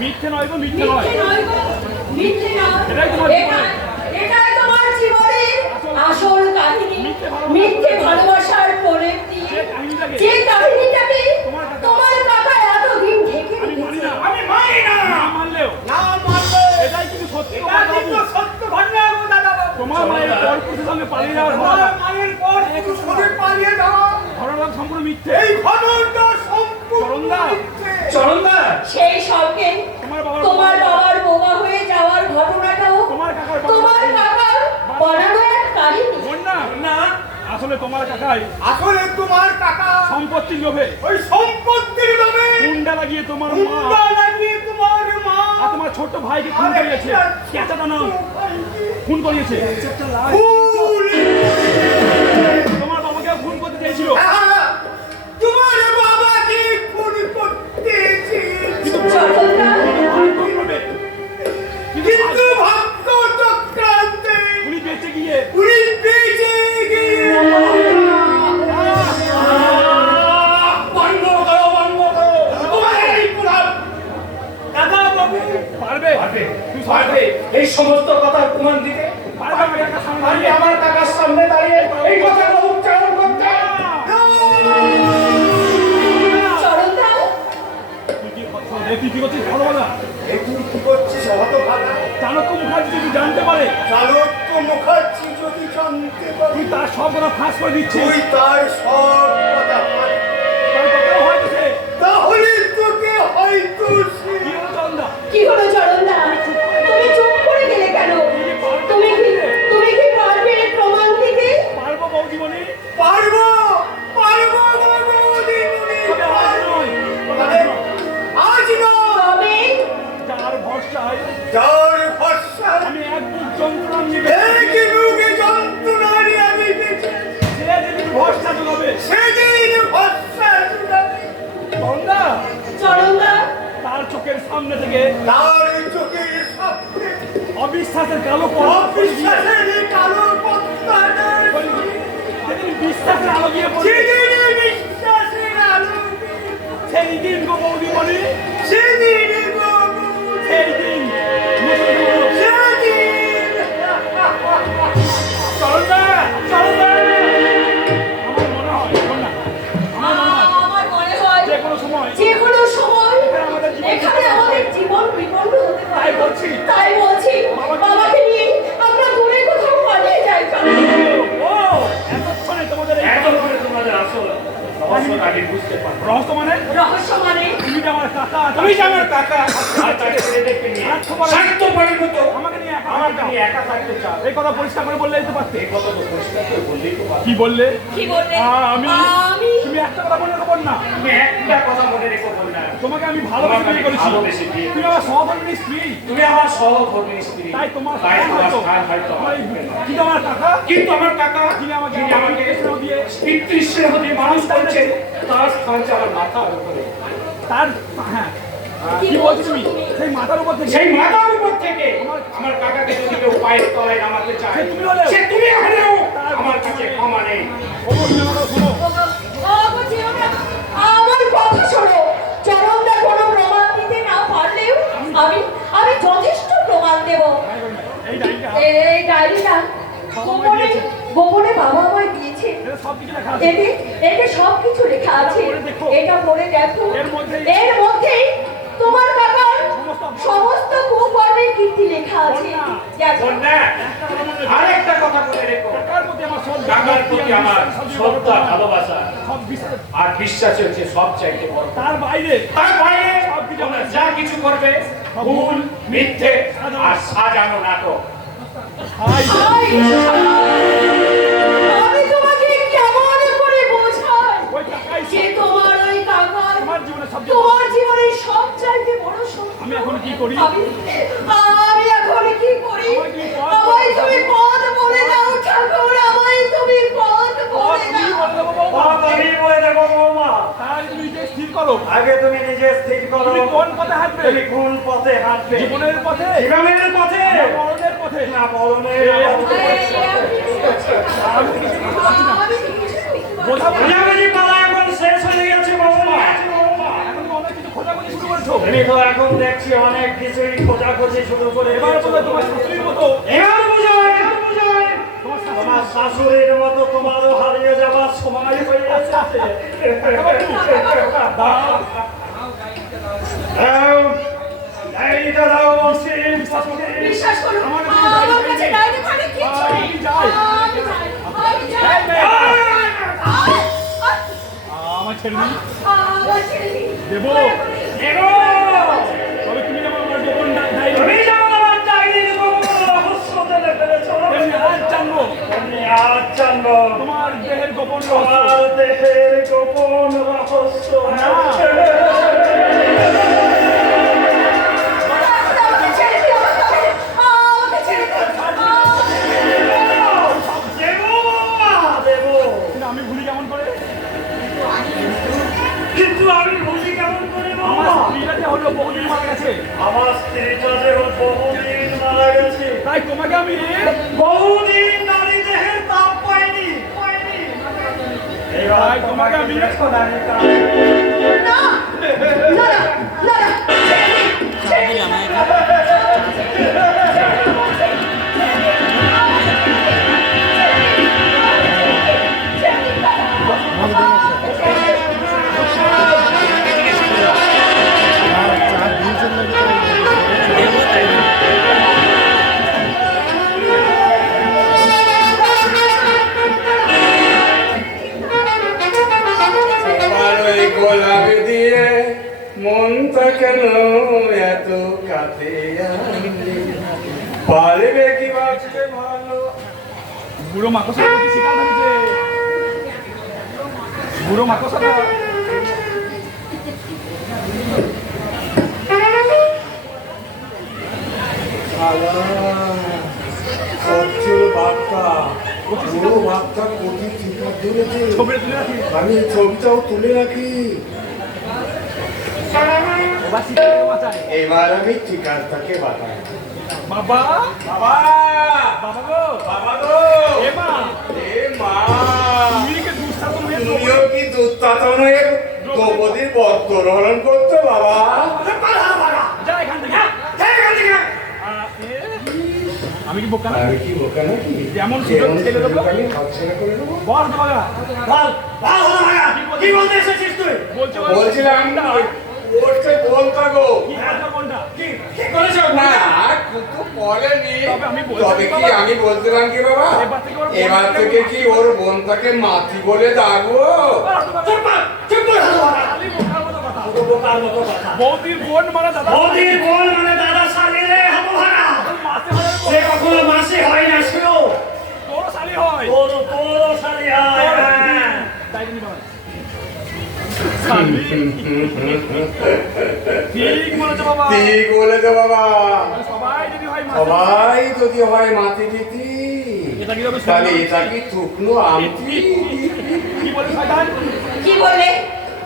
মিথ্যে নয় গো, মিথ্যে নয়। মিথ্যে নয়। এটাই তোমার জীবন। এটাই তোমার জীবনের আসল কাহিনী। মিথ্যে ভালোবাসার প্রলেপ দিয়ে যে কাহিনীটাকে তোমার কাকা এতদিন ঢেকে রেখেছে। আমি মানি না। না মানলেও এটাই কিন্তু সত্যি কথা বাবু। সত্য ঘটনা গো দাদা বাবু। তোমার মায়ের পরপুরুষের সঙ্গে পালিয়ে যাওয়ার ঘটনা, মায়ের পর একটু সরে পালিয়ে যাওয়া ঘটনা সম্পূর্ণ মিথ্যে। এই ঘটনাটা সম্পূর্ণ চরণদা, মিথ্যে। চরণদা, সেই সঙ্গে তোমার বাবার বোমা হয়ে যাওয়ার ঘটনাটাও তোমার কাকার বানানো এক কাহিনী। না না, আসলে তোমার কাকাই সম্পত্তির লোভে, ওই সম্পত্তির লোভে গুন্ডা লাগিয়ে তোমার মা হুন্ডা লাগিয়ে তোমার মা আর তোমার ছোট ভাইকে খুন করিয়েছে। কেঁচাটা নাও, খুন করিয়েছে। তোমার বাবাকেও খুন করতে চেয়েছিল। তোমার বাবাকে খুন করতে চেয়েছিল। কিন্তু ভাগ্য চক্রান্তে উনি বেঁচে গিয়ে এই সমস্ত কথার প্রমাণ দিতে আমার কাকার সামনে দাঁড়িয়ে এই কথাটা উচ্চারণ করতে। চাণক্য মুখার্জি যদি জানতে পারে, চাণক্য মুখার্জি যদি জানতে পারে, তুই তার সব কথা ফাঁস করে দিচ্ছিস। তুই তার সব কথা তাহলে তোকে হয়তো কি হলো চরণদা? তুমি চুপ করে গেলে কেন? তুমি কি পারবে প্রমাণ দিতে? পারবো বৌদিমণি, পারবো পারবো বৌদিমণি, আজ নয় যার ভরসায় আমি এক বুক যন্ত্রণা নিবে, যন্ত্রণা নিয়ে আমি বেঁচে সে যেদিন ভরসা জোগাবে সেদিন ভরসা জোগাবে। চরণদা, তার চোখের সামনে থেকে তার চোখের সামনে অবিশ্বাসের কালো অবিশ্বাসের কালো পথটা সেদিন বিশ্বাসের আলো গিয়ে পড়ে, বিশ্বাসের আলো সেই দিন গো বৌদিমণি, সেদিন সেই দিন চরণদা, চরণদা, আমার মনে হয় যে কোনো সময় এখানে আমাদের জীবন বিপন্ন হতে পারে। বলছি। তাই বলছি বাবাকে নিয়ে আমরা দূরে কোথাও পালিয়ে যাই। ও এতক্ষণে তোমাদের আসল রহস্য আগে বুঝতে পারো। রহস্য মানে রহস্য মানে তুমি যে আমার কাকা, তুমি যে আমার কাকা, আর তাকে ছেড়ে দেখতে নিয়ে স্বার্থপরের মতো আমাকে নিয়ে একা থাকতে চাও। এই কথা পরিষ্কার করে বললেই তো পারতে। এই কথা তো পরিষ্কার করে বললেই তো পারো। কি বললে? কি বললে? আমি তুমি একটা কথা মনে রাখো না, তুমি একটা কথা মনে রেখো না, তোমাকে আমি ভালোবেসে বিয়ে করেছি। তুমি আমার সহধর্মিণী স্ত্রী, তুমি আমার সহধর্মিণী স্ত্রী। তাই তোমার স্থান হয়তো কিন্তু আমার কাকা, যিনি আমাকে দিয়ে পিতৃস্নেহ দিয়ে মানুষ করছে, তার স্থান আমার মাথার উপরে। তার হ্যাঁ কি বলছো তুমি? সেই মাথার উপর থেকে, সেই মাথার উপর থেকে আমার কাকাকে যদি কেউ পায়ের তলায় নামাতে চায়, সে তুমি হলেও আমার কাছে ক্ষমা নেই। আমার কথা শোনো। চরণদা কোনো প্রমাণ দিতে না পারলেও আমি যথেষ্ট প্রমাণ দেব। এই ডায়েরিটা গোপনে বাবা আমায় দিয়েছে। এতে সবকিছু লেখা আছে। এটা পড়ে দেখো। এর মধ্যেই তোমার কাকার সমস্ত কুকর্মের কীর্তি লেখা আছে। আরেকটা কথা বলে রেখো, কাকার প্রতি আমার শ্রদ্ধা, ভালোবাসা আর বিশ্বাস হচ্ছে সব চাইতে বড়। তার বাইরে যা কিছু করবে ভুল, মিথ্যে আর সাজানো নাটক। আমি তোমাকে কেমন করে বোঝাই যে তোমার ওই কাকা তোমার জীবনের সব চাইতে বড় শক্তি। আমি এখন কি করি? আমি এখন কি করি? আমায় তুমি পথ বলে দাও ঠাকুর, আমায় তুমি পথ বলে দাও। আমি বলে দেবো বৌমা। তুমি নিজে স্থির করো, আগে তুমি নিজে স্থির করো, তুমি কোন পথে হাঁটবে? তুমি কোন পথে হাঁটবে? জীবনের পথে, জীবনের পথে, মরণের পথে, না মরণের। বোঝাবুঝি পালা এখন শেষ হয়ে গেছে বৌমা। এখন অনেক কিছু খোঁজাখুঁজি শুরু করেছে। করছো? তুমি তো এখন দেখছি অনেক কিছুই খোঁজাখুঁজি শুরু করে এবার দিয়েছো। বলো তোমার শাশুড়ির মতো। এবার বুঝায়, এবার বুঝায়। তোমার শাশুড়ির মতো তোমারও হারিয়ে যাওয়ার সময় হয়ে এসেছে। দাও, ডায়েরিটা দাও বলছি। বিশ্বাস করুন আমার কাছে ডায়েরি ফাইরি কিচ্ছু নেই। আমি যাই। আমার ছেলে নেই। আমার ছেড়ে দিন। দেবো। এগো! তবে তুমি যেমন আমার গোপন ডায়েরি তুমি যেমন আমার ডায়েরির গোপন রহস্য জেনে ফেলেছো, তেমনি আজ জানবো তেমনি আজ জানবো তোমার দেহের গোপন তোমার রহস্য। দেহের গোপন রহস্য। আমাকে ছেড়ে দিন, আমাকে ছেড়ে দিন। দেবো বাবা, দেবো। কিন্তু আমি ভুলি কেমন করে? কিন্তু আমি বুঝি কেমন করে আমার বাবা? স্ত্রীরা যে হলো বহুদিন মারা গেছে, আমার স্ত্রীটা যে বহুদিন মারা গেছে, তাই তোমাকে আমি বহুদিন নারী দেহের তাপ পাইনি। তাই তোমাকে আমি না, না, না, না, না, ছেড়ে দিন। আমার ওই গোলাপি দিয়ে মনটা কেন এত কাঁদে আনলি? পারবে কি বাঁচতে ভালো? বুড়ো মাকসার প্রতি শিকার ধরেছে। বুড়ো মাকসাটা বার্তা পুরো বার্তা কোটি ঠিকা ধরেছে। ছবিটা তুলে রাখি। আমি এই ছবিটাও তুলে রাখি। এবার শিকারকে বাঁচায়। এবার আমি ঠিকারটাকে বাতাই। বাবা, বাবা, বাবা গো, বাবা গো, এ মা, এ মা, তুমি কি দুঃশাসন হয়ে তুমিও কি দুঃশাসনের দ্রৌপদীর বস্ত্রহরণ করছো বাবা? যা এখান থেকে। আমি কি বোকা না? আমি কি বোকা নাকি? যেমন সুযোগ ছেড়ে দেবো। আমি হাতছাড়া করে দেবো? বস বাবা, কি বলতে এসেছিস তুই? বলছে বলছিলাম ওরতে বলতা গো। কি কথা কোনটা? কি করেছো? না কিন্তু বলেনি। তবে আমি বলছি তবে কি বাবা। আমি বলছিলাম কি বাবা? এবার থেকে ওর এবার বোনটাকে থেকে কি ওর বোনটাকে মাতৃ বলে ডাকবো? চুপ কর, চুপ কর, হতভাগা। খালি বোকার মতো কথা। বোকার মতো কথা। বৌদির বোন মানে দাদা। বৌদির বোন মানে দাদা শালি রে, হতভাগা। মাসে হয় না। সে কখনো মাসি হয় না ছিল। তোরও শালি হয়। তোরও শালি হয়। হ্যাঁ। তাই জন্য বাবা। শালি। ঠিক বলেছো বাবা। ঠিক বলেছো বাবা। সবাই যদি হয় মাসে। সবাই যদি হয় মাতৃ দিতি এটা কি হবে? তাহলে এটা কি থুকনো আমতি? কি বলে শয়তান? কি বললে?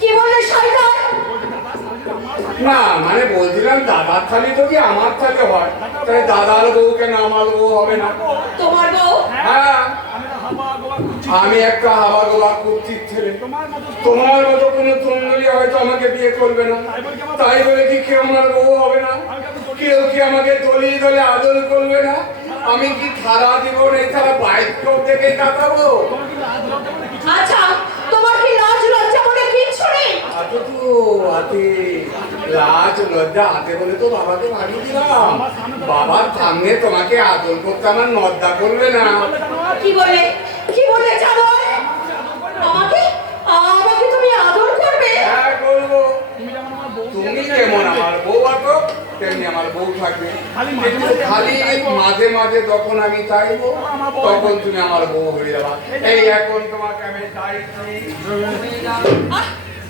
কি বললে শয়তান? বলছে দাদা শালি আমার শালি। না মানে বলছিলাম দাদার থালি যদি আমার থালি হয় তাহলে দাদার বউ কেন আমার বউ হবে না? তোমার বউ? হ্যাঁ, আমি তো হাবা গোবা খুঁজছি। আমি একটা হাওয়া গোবা কুর্তির ছেলে। তোমার মতো তোমার মতো কোনো তুঙ্গলি হয়তো আমাকে বিয়ে করবে না, তাই বলে কি কেউ আমার বউ হবে না? কেউ কি আমাকে দলিয়ে দলে আদর করবে না? আমি কি সারা জীবন এই ছাড়া বাইক থেকে কাটাবো? আচ্ছা, তোমার কি লাজ লজ্জা বলে কিচ্ছু নেই? আতো তো আতে লাজ লজ্জা আতে বলে তো বাবাকে মারিয়ে দিলাম। বাবার সামনে তোমাকে আদর করতে আমার লজ্জা করবে না। কি বললে? কি বললে জানো? আমাকে আমাকে তুমি আদর করবে? হ্যাঁ করবো। তুমি যেমন আমার বউ। তুমি যেমন আমার বউ আছো তেমনি আমার বউ থাকবে। কিন্তু খালি মাঝে মাঝে যখন আমি চাইবো তখন তুমি আমার বউ হয়ে যাবা। এই এখন তোমাকে আমি চাইছি। আহ,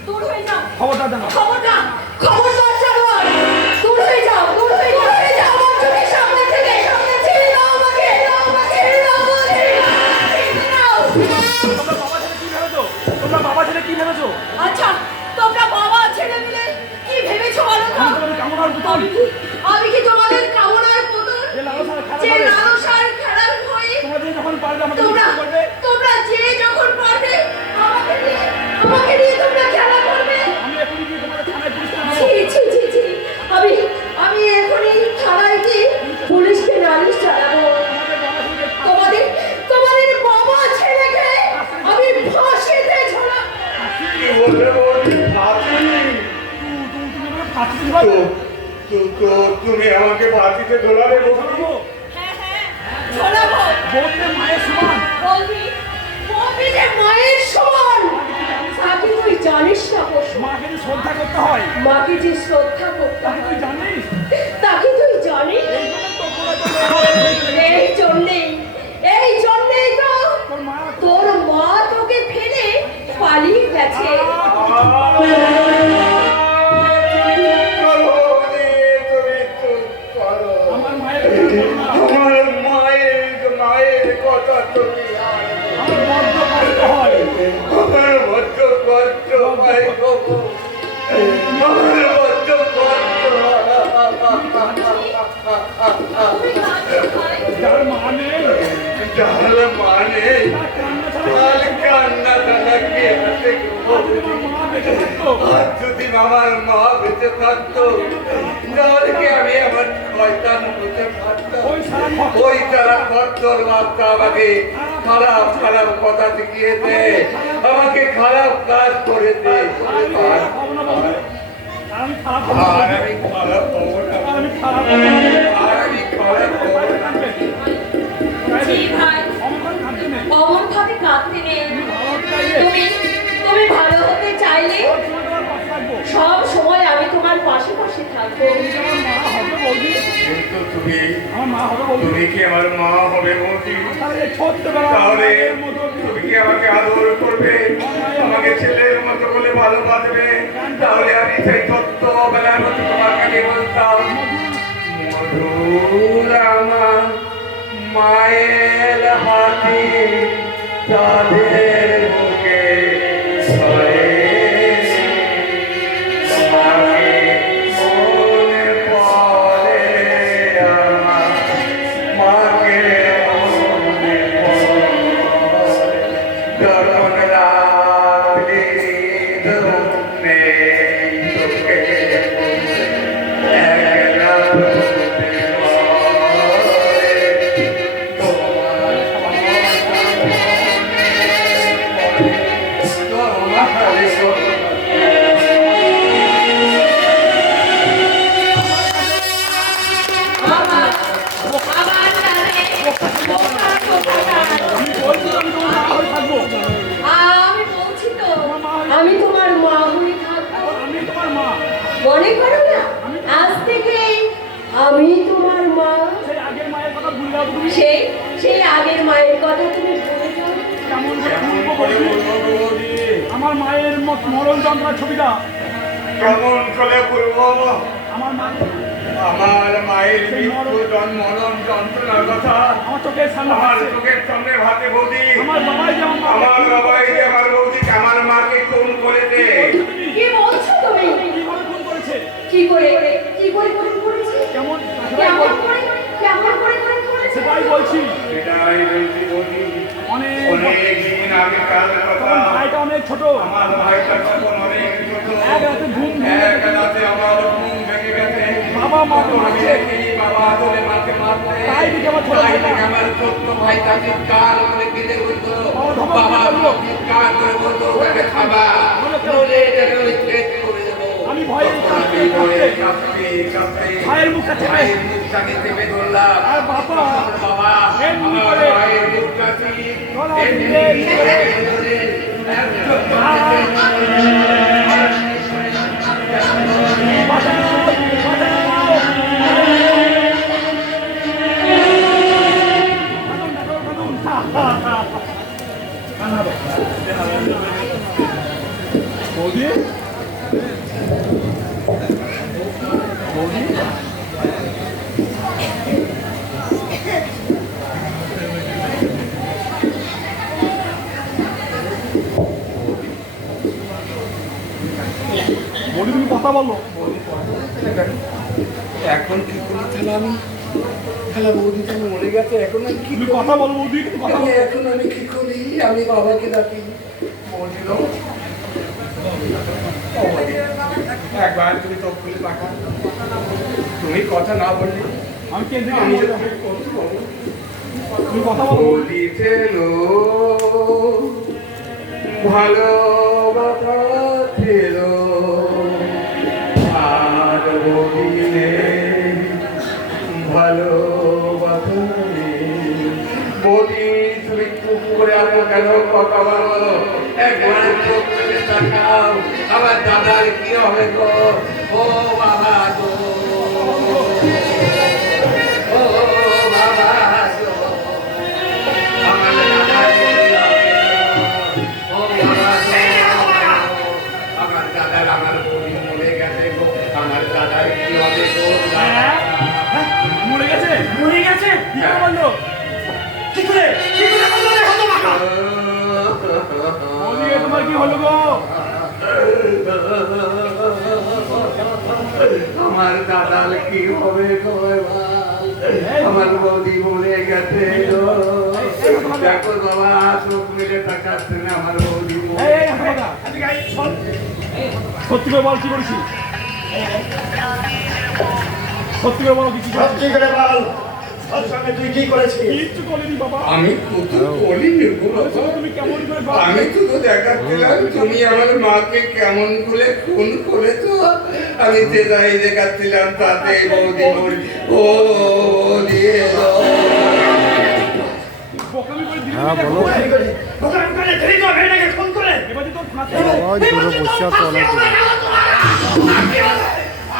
দূর হয়ে যাও। খবরদার জানো। খবরদার, খবরদার জানোয়ার। দূর হয়ে যাও, দূর হয়ে যাও, হয়ে যাও আমার চোখের সামনে থেকে। ছেড়ে দাও আমাকে, ছেড়ে দাও বলছি। ছেড়ে দাও। তোমরা বাবা ছেলে কি ভেবেছো? তোমরা বাবা ছেলে কি ভেবেছো? আচ্ছা, তোমরা বাবা ছেলে মিলে কি ভেবেছো বলো তো? আমি তোমাদের কামনার পুতুল। আমি কি তোমাদের কামনার পুতুল? যে লালসার খেলা যে করে। লালসার খেলার বই? তোমরা যে যখন পারবে আমাকে তোমরা বিক্রি করবে। তোমরা যে যখন পারবে আমাকে নিয়ে তোমরা খেলা করবে? আমি এখনই গিয়ে তোমাদের থানায় পুলিশ করে ছি দেবো। ছি ছি তুমি আমাকে বাতিতে দোলাবে বৌদি? হ্যাঁ হ্যাঁ ঝোলাবো। বলতে মায়ের সমান। বলবি বলবি যে মায়ের সমান। মাকে তুই জানিস না বসু, মাকে যে শ্রদ্ধা করতে হয় মাকে যে শ্রদ্ধা করতে তাকে হয় তুই জানিস। তাকে তুই জানিস। এই জন্যেই তো তোর মা তোর মা তোকে ফেলে পালিয়ে গেছে। আমার মায়ের কথা বল না। আমার মায়ের কথা তুমি আর আমার বড্ড কষ্ট হয়। আমার বড্ড কষ্ট হয় গো। আমার বড্ড কষ্ট তুই কাঁদছিস ভাই? যার মা নেই যার মানে তার কান্না ছাড়া কান্না কি আছে গো? তোমার মা বেঁচে থাকতো। আর যদি আমার মা বেঁচে থাকতো তাহলে কি আমি আমার শয়তান হতে পারতাম? ওই সারা খবর ওই তারা খদ্দর বার্তা আমাকে খারাপ খারাপ কথা শিখিয়েছে, আমাকে খারাপ কাজ করেছে। আর আমি খারাপ হবো না। আর আমি খারাপ হবো না। আমি খারাপ হবো না। আর আমি খারাপ হবো না। জি ভাই, আমার কাঁদতে নেই। অমন ভাবে কাঁদতে নেই। তুমি ভালো হতে চাইলে সব সময় আমি তোমার পাশে পাশে থাকবো। আমার মা হবে বলবি। কিন্তু তুমি আমার মা হবে বলবি। তুমি কি আমার মা হবে বলছি? তাহলে এই ছোট্টবেলা তাহলে মায়ের মতো তুমি কি আমাকে আদর করবে, আমাকে ছেলের মতো বলে ভালোবাসবে? তাহলে আমি সেই ছোট্টবেলার মতো তোমাকে আমি বলতাম, মধুর আমার মায়ের হাতে তাদের বুকে সয়ে তোমাকে মনে পড়ে আমার মাকে মনে পড়ে যখন রাত্রি ঘুমে তোকে একলা ঘুমে পড়ে তোমার আবার জানে বোকা কোথাকার। আমি বলছি আমি তোমার মা হয়ে থাকবো। আমি বলছি তো আমি তোমার মা হয়ে থাকবো। আমি তোমার মা। মনে করো না আজ থেকে আমি তোমার মা। সেই আগের মায়ের কথা ভুলে যাবো তুমি। সেই আগের মায়ের কথা তুমি ভুলে যাও। কেমন করে ভুলবো বলবি? আমার মায়ের মরণ যন্ত্রণার ছবিটা কেমন করে বলবো? আমার মা আমার মায়ের মৃত্যু মরণ যন্ত্রণার কথা আমার চোখের সামনে আমার ভাসছে। চোখের সামনে ভাতে বৌদি, আমার বাবাই যেমন আমার বাবাই যে আমার বৌদি আমার মাকে খুন করেছে। কি বলছো তুমি? কিভাবে খুন করেছে? কি করে খুন করেছে? কেমন কেমন করে খুন করেছে? সেটাই বলছি। সেটাই বলছি বৌদি, অনেক অনেক দিন আগেকার কথা। তখন ভাইটা অনেক ছোট। আমার ভাইটা তখন অনেক ছোট। এক রাতে ঘুম ভেঙে এক রাতে আমার ঘুম ভেঙে গেছে। বাবা মাকে আমি মারছে। দেখি বাবা ধরে মাকে মারছে। তাই দেখে আমার ছোট তাই ভাইটা। দেখে আমার ছোট্ট ভাইটা চিৎকার করে কেঁদে বলতো, বাবা ধমক বাবা দিয়ে বললো, চিৎকার করে বলতো, ওকে খাবা, নইলে এটাকে আমি শেষ করে দেবো। আমি ভয়ে তখন আমি ভয়ে কাঁপতে কাঁপতে ভাইয়ের মুখটা চেপে ভাইয়ের মুখটাকে চেপে ধরলাম। আর বাবা বাবা এমনি আমার করে ভাইয়ের মুখটা গলা এমনি দিয়ে করে ধরে একদম বৌদি বৌদি বৌদি তুমি কথা বলো। এখন কি করি তাহলে আমি? তাহলে বৌদি তুমি মরে গেছে, এখন আমি কি তুমি করি? কথা বলো বৌদি তুমি কথা বলো। এখন আমি কি করি? আমি বাবাকে ডাকি, বৌদি গো, ও বৌদি, একবার তুমি চোখ খুলে তাকা। তুমি কথা না বললে আমি কে থেকে আমি আমি যে তোমাকে কত বলবো? তুমি কথা বলো। বলি ছিল ভালোবাসা ছিল আর নেই, ভালোবাসা নেই। বৌদি তুমি চুপ করে আছো কেন? কথা বলো, একবার চোখ মেলে তাকাও। আমার দাদার কি হবে গো? ও বাবা গো, ও বাবা গো, আমার দাদার কি হবে গো? ও বাবা গো, আমার দাদার আমার বৌদি মরে গেছে গো। আমার দাদার কি হবে গো? হ্যাঁ? মরে গেছে? মরে গেছে? কি করে বললো? কি করে বললো রে হতভাগা? বৌদি, তোমার কি হলো গো? আমার দাদার কি হবে গো এবার? আমার বৌদি মরে গেছে গো। দেখো বাবা, চোখ মেলে তাকাচ্ছে না, আমার বৌদি মরে এই হতভাগা, এদিকে আয়, শোন। সত্যি করে বল, কি করেছিস? সত্যি করে বলো, কিছু সত্যি করে বল, ওর সঙ্গে তুই কি করেছিস? কিচ্ছু করিনি বাবা। আমি কত বলিনি গো বাবা। তুমি কেমন করে বল? আমি শুধু দেখাচ্ছিলাম তুমি আমার মাকে কেমন করে খুন করেছো। আমি যেটাই দেখাচ্ছিলাম তাতে বৌদি মরে ও দিয়ে বোকামি করে দিলি হ্যাঁ না? বলো। বোকামি করে ধরি তো ভেড়াকে খুন করে। এবার যে তোর ফাঁসি ওই দূরে বসে আছে অনেক দূরে।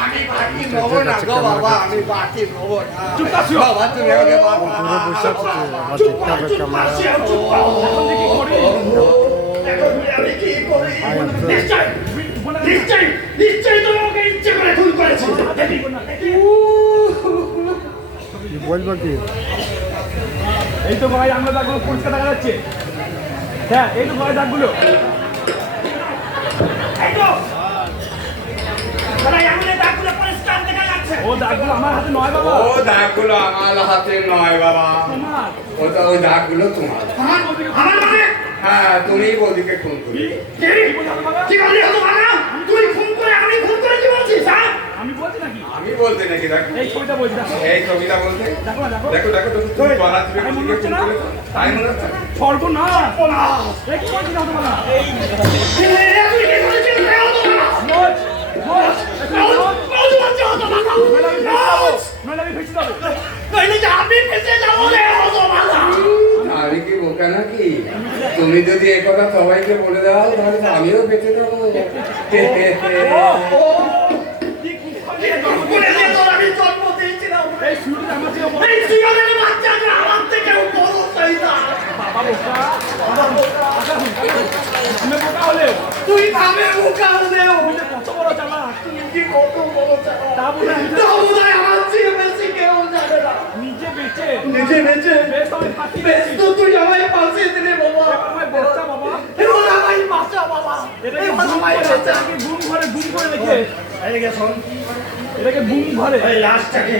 আমি বাকি নেবো না গো বাবা, আমি বাকি নেবো না। চুপ কর, শিও। বাবা তুমি আমাকে বাবা দূরে বসে আছে তো, আবার চুপ দেখতে কর, হবে চুপ কর, ক্যামেরা। শিয়াল, চুপ কর। কি করি? এখন আমি কি করি? আয়, আয়। নিশ্চয়, নিশ্চয়, নিশ্চয় তুমি আমাকে ইচ্ছে করে খুন করেছিস। কি বলবো কি? এই তো ভাই, আমরা দাগগুলো পরিষ্কার দেখা যাচ্ছে। হ্যাঁ, এই তো ভাই দাগগুলো। এই তো, তাহলে এমন এই দাগগুলো পরিষ্কার দেখা যাচ্ছে। ও দাগগুলো আমার হাতে নয় বাবা, ও দাগগুলো আমার হাতে নয় বাবা, তোমার। ওটা ওই দাগগুলো তোমার। আমার মানে? হ্যাঁ, তুমি বৌদিকে খুন করি। কি? কি বললি হতভাগা? তুই খুন করে আমি খুন করেছি বলছিস, হ্যাঁ? আমি বলছি নাকি? আমি বলতে নাকি দেখো এই ছবিটা বলছি, দেখো। এই ছবিটা বলতে দেখো না, দেখো। দেখো দেখো দেখো, তুমি বলা তুমি তাই মনে হচ্ছে না? তাই মনে হচ্ছে। সর্বনাশ। এই কি বলছিস না তোমার? এই তুই কি করেছিস রে হতভাগা? মোচ, মোচ, মোচ। বলছি বলছি হতভাগা। নইলে আমি ভেসে যাবো। নইলে যে আমি ফেঁসে যাবো রে হতভাগা। আমি কি বোকা নাকি? তুমি যদি এই কথা সবাইকে বলে দাও তাহলে তো আমিও বেঁচে যাবো। করে দিয়ে তোর আমি জন্ম দিয়েছিলাম। এই শুরুটা আমার চেয়ে বড়। এই শিয়ালের বাচ্চাকে আমার থেকেও বড় চাইতা। বাবা বোকা। আমি বোকা হলেও তুই নামে বোকা হলেও তুমি যে কত বড় চালাক। তুই কি কত বড় চালা। তা বলে আমি তা বোধহয় আমার চেয়ে বেশি কেউ জানে না। নিজে বেঁচে নিজে বেঁচে বেশ আমি ফাঁসি বেশ দিয়েছি। তো তুই আমায় ফাঁসিয়ে দিলি বাবা। আমার বাচ্চা বাবা। এবার আমায় বাঁচা বাবা। এটাকে এবার বুম আমায় করে, বাঁচা। এটাকে বুম ঘরে বুম করে রেখে, এদিকে শোন, এটাকে বুম ঘরে ওই লাশটাকে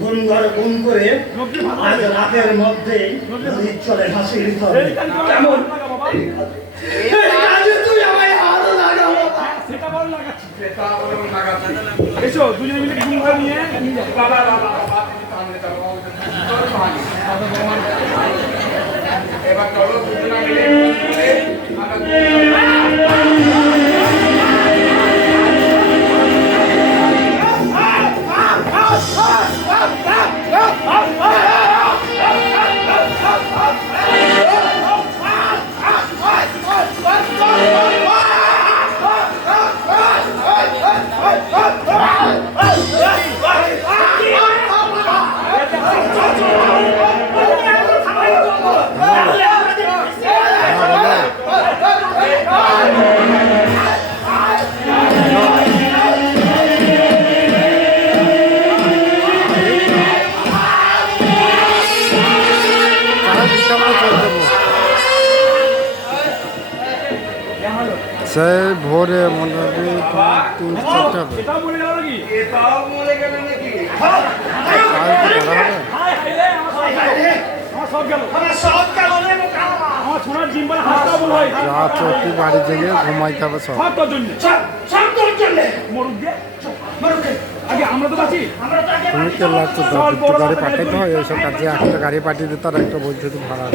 গুম করে গুম করে নবজি ভালো আজ হবে। রাতের মধ্যেই নদীর চলে ভাসিয়ে দিতে হবে। এই কাজ করে কেমন? ভালো লাগা বাবা। এই কাজে তুই আমায় হাত লাগা বাবা। সেটা ভালো লাগাচ্ছি। সেটা বলো না গাছে। এসো দুজনে মিলে বুম ঘরে নিয়ে যাও। বাবা বাবা বাবা, তুমি সামনে চলো, বাবা, চলো, ভাঙি। এবার চলো দুজনা মিলে সেই ভোরে মনে হয় 3-4টা হবে। এটাও মরে গেল নাকি? এটাও মরে গেল নাকি? কাজ করা হবে। হায় হায় রে, আমার সব গেল। আমার সব গেল রে বোকা। আমার সোনার জিম বলে হাতটাও বল হয়। যা চটি বাড়ি জেগে ঘুমাইতে হবে সব। সব তোর জন্য। সব তোর জন্যে। মরুক দিয়ে। মরুকে। আগে আমরা তো বাঁচি। আমরা তো আগে তুমি কে লাগতো দুটো গাড়ি পাঠাইতে হয়, এইসব কাজে একটা গাড়ি পাঠিয়ে দিতে আর একটা বলছে তো ভাড়া।